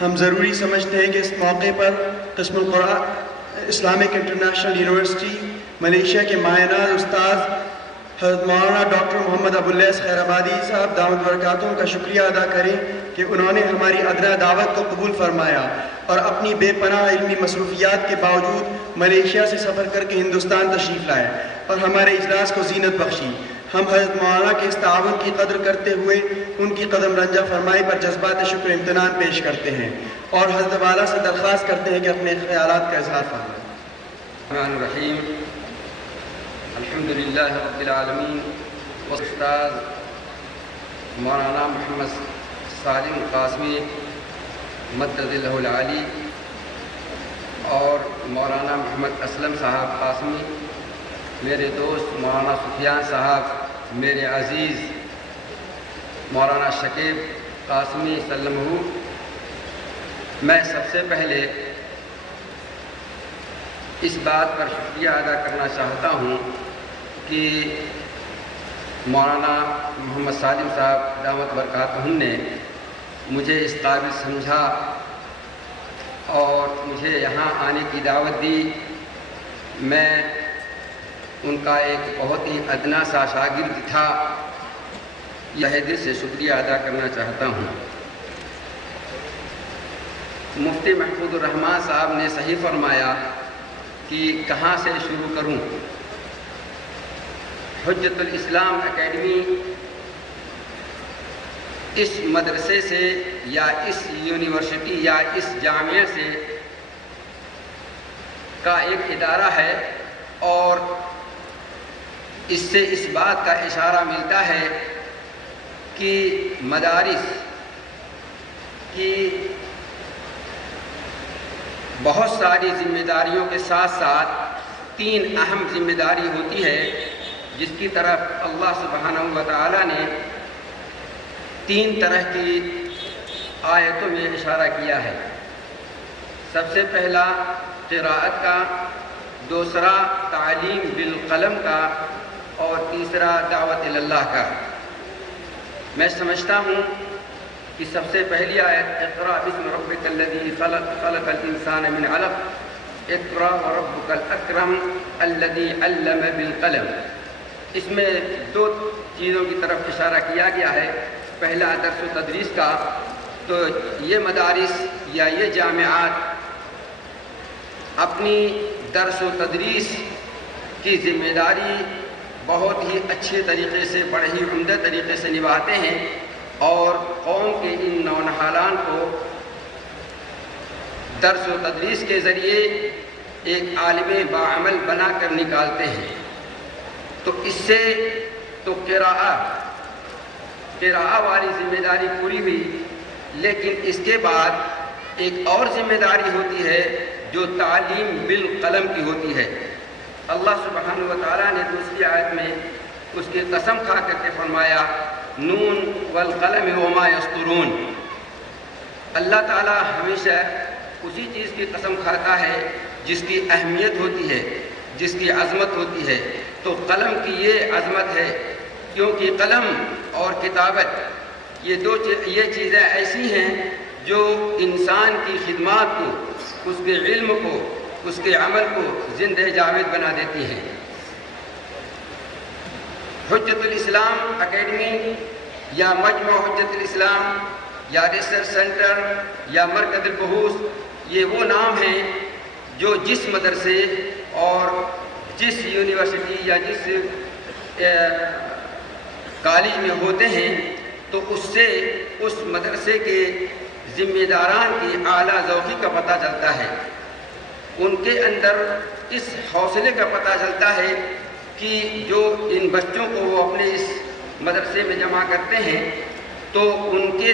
ہم ضروری سمجھتے ہیں کہ اس موقع پر قسم القرآن اسلامک انٹرنیشنل یونیورسٹی ملیشیا کے ماہر استاد حضرت مولانا ڈاکٹر محمد ابواللیث خیرآبادی صاحب دامت برکاتہم کا شکریہ ادا کریں کہ انہوں نے ہماری ادنیٰ دعوت کو قبول فرمایا اور اپنی بے پناہ علمی مصروفیات کے باوجود ملیشیا سے سفر کر کے ہندوستان تشریف لائے اور ہمارے اجلاس کو زینت بخشی۔ ہم حضرت مولانا کے اس تعاون کی قدر کرتے ہوئے ان کی قدم رنجہ فرمائی پر جذبات شکر امتنان پیش کرتے ہیں اور حضرت والا سے درخواست کرتے ہیں کہ اپنے خیالات کا اظہار فرمائیں۔ الرحمن الرحیم، الحمدللہ رب العالمین، استاد مولانا محمد سالم قاسمی مدد اللہ العالی اور مولانا محمد اسلم صاحب قاسمی، میرے دوست مولانا سفیان صاحب، میرے عزیز مولانا شکیب قاسمی سلمہ، میں سب سے پہلے اس بات پر شکریہ ادا کرنا چاہتا ہوں کہ مولانا محمد سالم صاحب دامت برکاتہم نے مجھے اس قابل سمجھا اور مجھے یہاں آنے کی دعوت دی۔ میں ان کا ایک بہت ہی ادنا سا شاگرد تھا، یہ دل سے شکریہ ادا کرنا چاہتا ہوں۔ مفتی محفوظ الرحمان صاحب نے صحیح فرمایا کہ کہاں سے شروع کروں۔ حجت الاسلام اکیڈمی اس مدرسے سے یا اس یونیورسٹی یا اس جامعہ سے کا ایک ادارہ ہے اور اس سے اس بات کا اشارہ ملتا ہے کہ مدارس کی بہت ساری ذمہ داریوں کے ساتھ ساتھ تین اہم ذمہ داری ہوتی ہے جس کی طرف اللہ سبحانہ و تعالیٰ نے تین طرح کی آیتوں میں اشارہ کیا ہے۔ سب سے پہلا قراءت کا، دوسرا تعلیم بالقلم کا اور تیسرا دعوت اللہ کا۔ میں سمجھتا ہوں کہ سب سے پہلی آیت اقرأ باسم ربک الذی خلق خلق الانسان من علق اقرأ وربک الاکرم الذی علم بالقلم، اس میں دو چیزوں کی طرف اشارہ کیا گیا ہے۔ پہلا درس و تدریس کا، تو یہ مدارس یا یہ جامعات اپنی درس و تدریس کی ذمہ داری بہت ہی اچھے طریقے سے، بڑے ہی عمدہ طریقے سے نبھاتے ہیں اور قوم کے ان نونہالان کو درس و تدریس کے ذریعے ایک عالم باعمل بنا کر نکالتے ہیں۔ تو اس سے تو قراءہ والی ذمہ داری پوری ہوئی، لیکن اس کے بعد ایک اور ذمہ داری ہوتی ہے جو تعلیم بالقلم کی ہوتی ہے۔ اللہ سبحانہ و تعالیٰ نے دوسری آیت میں اس کی قسم کھا کر کے فرمایا نون والقلم وما یسطرون۔ اللہ تعالیٰ ہمیشہ اسی چیز کی قسم کھاتا ہے جس کی اہمیت ہوتی ہے، جس کی عظمت ہوتی ہے۔ تو قلم کی یہ عظمت ہے کیونکہ قلم اور کتابت یہ چیزیں ایسی ہیں جو انسان کی خدمات کو، اس کے علم کو، اس کے عمل کو زندہ جاوید بنا دیتی ہیں۔ حجت الاسلام اکیڈمی یا مجمع حجت الاسلام یا ریسرچ سینٹر یا مرکز البحوث، یہ وہ نام ہیں جو جس مدرسے اور جس یونیورسٹی یا جس کالج میں ہوتے ہیں تو اس سے اس مدرسے کے ذمہ داران کی اعلیٰ ذوقی کا پتہ چلتا ہے، ان کے اندر اس حوصلے کا پتہ چلتا ہے کہ جو ان بچوں کو وہ اپنے اس مدرسے میں جمع کرتے ہیں تو ان کی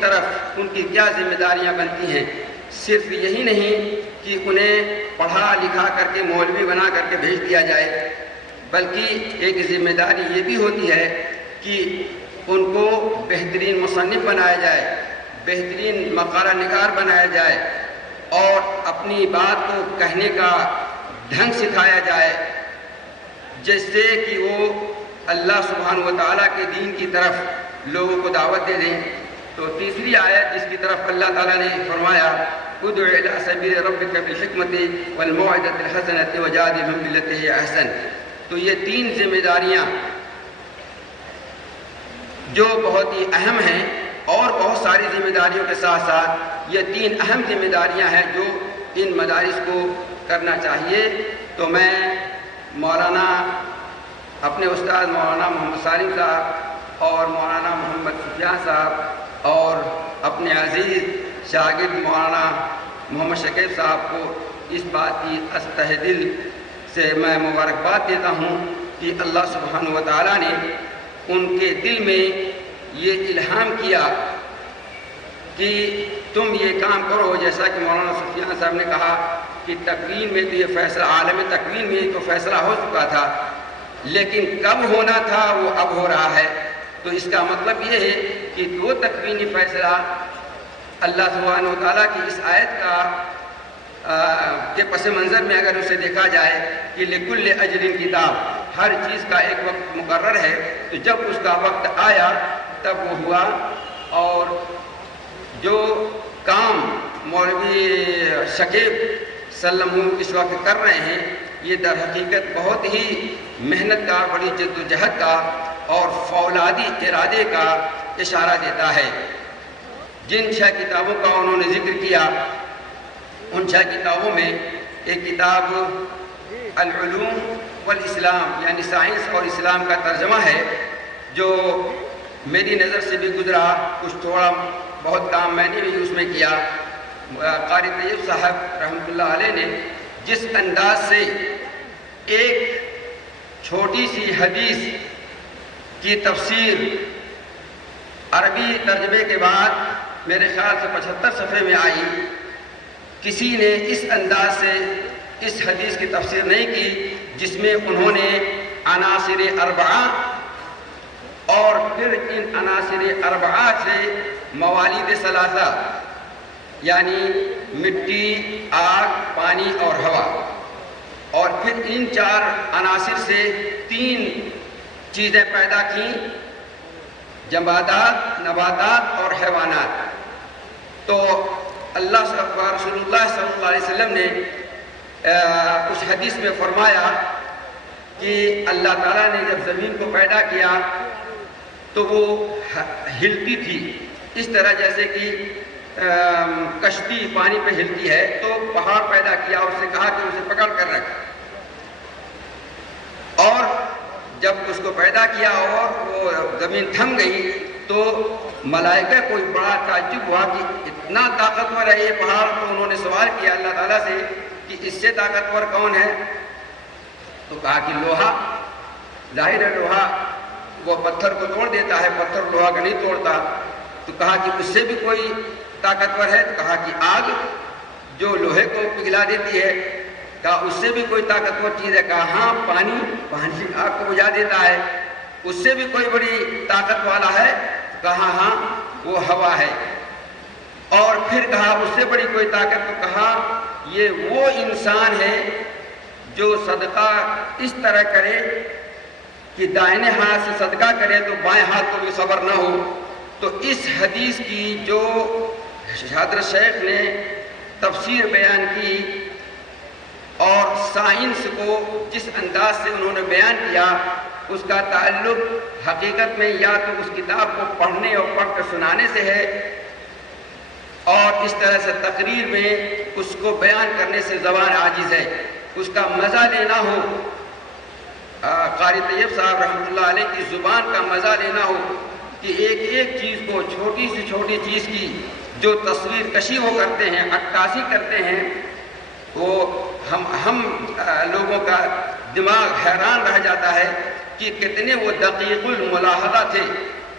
طرف ان کی کیا ذمہ داریاں بنتی ہیں۔ صرف یہی نہیں کہ انہیں پڑھا لکھا کر کے مولوی بنا کر کے بھیج دیا جائے، بلکہ ایک ذمہ داری یہ بھی ہوتی ہے کہ ان کو بہترین مصنف بنایا جائے، بہترین مقالہ نگار بنایا جائے اور اپنی بات کو کہنے کا ڈھنگ سکھایا جائے، جس سے کہ وہ اللہ سبحانہ و تعالیٰ کے دین کی طرف لوگوں کو دعوت دے دیں۔ تو تیسری آیت جس کی طرف اللہ تعالیٰ نے فرمایا ادع الی سبیل ربک بالحکمت والموعظۃ الحسنۃ وجادلھم باللتی ہی احسن. تو یہ تین ذمہ داریاں جو بہت ہی اہم ہیں، اور بہت ساری ذمہ داریوں کے ساتھ ساتھ یہ تین اہم ذمہ داریاں ہیں جو ان مدارس کو کرنا چاہیے. تو میں مولانا اپنے استاد مولانا محمد سالم صاحب اور مولانا محمد سفیان صاحب اور اپنے عزیز شاگرد مولانا محمد شکیب صاحب کو اس بات کی تہ دل سے میں مبارکباد دیتا ہوں کہ اللہ سبحانہ و تعالیٰ نے ان کے دل میں یہ الہام کیا کہ تم یہ کام کرو. جیسا کہ مولانا سفیان صاحب نے کہا کہ تکوین میں تو یہ فیصلہ، عالم تکوین میں تو فیصلہ ہو چکا تھا، لیکن کب ہونا تھا وہ اب ہو رہا ہے. تو اس کا مطلب یہ ہے کہ وہ تکوینی فیصلہ اللہ سبحانہ و تعالیٰ کی اس آیت کا کے پس منظر میں اگر اسے دیکھا جائے کہ لکل اجر کتاب، ہر چیز کا ایک وقت مقرر ہے. تو جب اس کا وقت آیا تب وہ ہوا. اور جو کام مولوی شکیب سلم اس وقت کر رہے ہیں یہ در حقیقت بہت ہی محنت کا، بڑی جد و جہد کا اور فولادی ارادے کا اشارہ دیتا ہے. جن 6 کتابوں کا انہوں نے ذکر کیا، ان 6 کتابوں میں ایک کتاب العلوم والاسلام یعنی سائنس اور اسلام کا ترجمہ ہے، جو میری نظر سے بھی گزرا. کچھ تھوڑا بہت کام میں نے بھی اس میں کیا. قاری طیب صاحب رحمۃ اللہ علیہ نے جس انداز سے ایک چھوٹی سی حدیث کی تفسیر عربی ترجمے کے بعد میرے خیال سے 75 صفحے میں آئی، کسی نے اس انداز سے اس حدیث کی تفسیر نہیں کی جس میں انہوں نے عناصر اربعہ اور پھر ان عناصر اربعہ سے موالید ثلاثہ یعنی مٹی، آگ، پانی اور ہوا، اور پھر ان 4 عناصر سے 3 چیزیں پیدا کیں، جمادات، نباتات اور حیوانات. تو اللہ رسول اللہ صلی اللہ علیہ وسلم نے اس حدیث میں فرمایا کہ اللہ تعالیٰ نے جب زمین کو پیدا کیا تو وہ ہلتی تھی، اس طرح جیسے کہ کشتی پانی پہ ہلتی ہے. تو پہاڑ پیدا کیا اور اسے کہا کہ اسے پکڑ کر رکھ، اور جب اس کو پیدا کیا اور وہ زمین تھم گئی تو ملائکہ کو بڑا تعجب ہوا کہ اتنا طاقتور ہے یہ پہاڑ. تو انہوں نے سوال کیا اللہ تعالیٰ سے کہ اس سے طاقتور کون ہے؟ تو کہا کہ لوہا. ظاہر ہے لوہا وہ پتھر کو توڑ دیتا ہے، پتھر لوہا کا نہیں توڑتا. تو کہا کہ اس سے بھی کوئی طاقتور ہے؟ تو کہا کہ آگ جو لوہے کو پگھلا دیتی ہے. کہا اس سے بھی کوئی طاقتور چیز ہے؟ کہا ہاں پانی آگ کو بجھا دیتا ہے. اس سے بھی کوئی بڑی طاقت والا ہے؟ کہا ہاں وہ ہوا ہے. اور پھر کہا اس سے بڑی کوئی طاقت؟ تو کہا یہ وہ انسان ہے جو صدقہ اس طرح کرے کہ دائنے ہاتھ سے صدقہ کرے تو بائیں ہاتھ کو بھی صبر نہ ہو. تو اس حدیث کی جو حضرت شیخ نے تفسیر بیان کی اور سائنس کو جس انداز سے انہوں نے بیان کیا، اس کا تعلق حقیقت میں یا تو اس کتاب کو پڑھنے اور پڑھ کر سنانے سے ہے، اور اس طرح سے تقریر میں اس کو بیان کرنے سے زبان عاجز ہے. اس کا مزہ لینا ہو، قاری طیب صاحب رحمۃ اللہ علیہ کی زبان کا مزہ لینا ہو کہ ایک ایک چیز کو، چھوٹی سے چھوٹی چیز کی جو تصویر کشی وہ کرتے ہیں، عکاسی کرتے ہیں، وہ ہم لوگوں کا دماغ حیران رہ جاتا ہے کہ کتنے وہ دقیق الملاحظہ تھے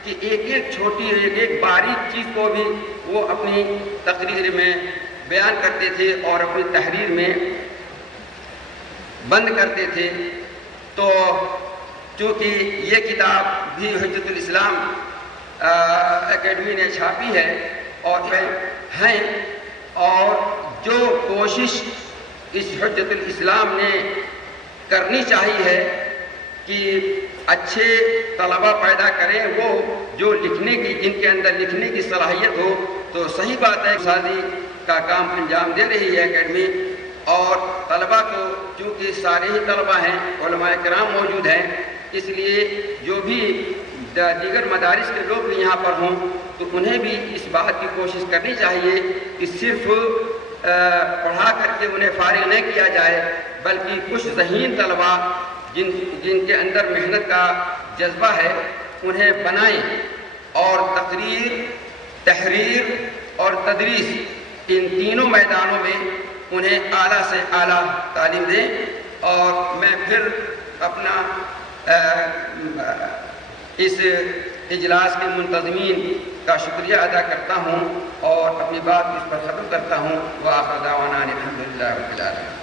کہ ایک ایک چھوٹی ایک ایک باریک چیز کو بھی وہ اپنی تقریر میں بیان کرتے تھے اور اپنی تحریر میں بند کرتے تھے. تو چونکہ یہ کتاب بھی حجت الاسلام اکیڈمی نے چھاپی ہے اور ہیں، اور جو کوشش اس حجت الاسلام نے کرنی چاہیے ہے کہ اچھے طلبہ پیدا کریں، وہ جو لکھنے کی، جن کے اندر لکھنے کی صلاحیت ہو. تو صحیح بات ہے سازی کا کام انجام دے رہی ہے اکیڈمی، اور طلبہ کو چونکہ سارے ہی طلبہ ہیں، علماء کرام موجود ہیں، اس لیے جو بھی دیگر مدارس کے لوگ بھی یہاں پر ہوں تو انہیں بھی اس بات کی کوشش کرنی چاہیے کہ صرف پڑھا کر کے انہیں فارغ نہیں کیا جائے، بلکہ کچھ ذہین طلبہ جن کے اندر محنت کا جذبہ ہے انہیں بنائیں، اور تقریر، تحریر اور تدریس، ان تینوں میدانوں میں انہیں اعلیٰ سے اعلیٰ تعلیم دیں. اور میں پھر اپنا اس اجلاس کے منتظمین کا شکریہ ادا کرتا ہوں اور اپنی بات اس پر ختم کرتا ہوں. وآخر دعوانا الحمدللہ رب العالمین.